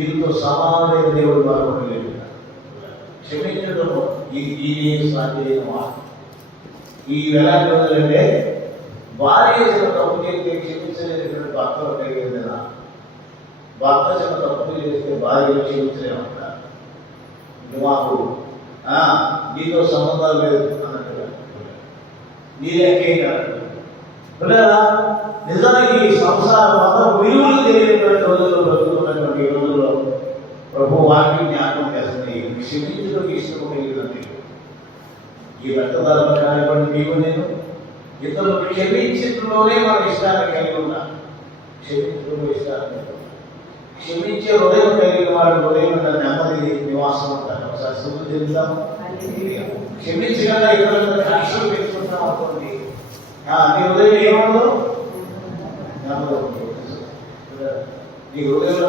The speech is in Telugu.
దీంతో సమానమైన దేవుడు బాగుపడలేదు. క్షమించడం ఈ సాధ్యమైన మాట. ఈ ఎలాంటిదంటే భార్య చిన్న తప్పు చేస్తే క్షమించలేనటువంటి భర్తలు కలిగేదినా, భర్త చిన్న తప్పు చేస్తే భార్యను క్షమించలేమంటారు. మాకు నీతో సంబంధాలు లేదు అన్నట్టుగా నీ లెక్కే కాదు. నిజానికి సంసార మతం విలువలు తెలియనటువంటి రోజుల్లో బ్రతుకుతున్నటువంటి రోజుల్లో ప్రభు వాక్యం జ్ఞాపకం చేస్తుంది. క్షమించడం ఇష్టం కలిగినది. ఈ రక్తదారులు కానివ్వండి, నీవు నేను ఇతరులు క్షమించడంలోనే మన ఇష్టాన్ని కలిగి ఉన్నా. క్షమించడంలో ఇష్టాన్ని క్షమించే హృదయం కలిగిన వారి హృదయం నెమ్మది నివాసం ఉంటారు. ఒకసారి శుద్ధి చెందుతాము. క్షమించగల ఇతరులకు కక్షలు పెట్టుకుంటాం అనుకోండి, నీ హృదయం ఏమవుతుందో నెమ్మది. నీ హృదయంలో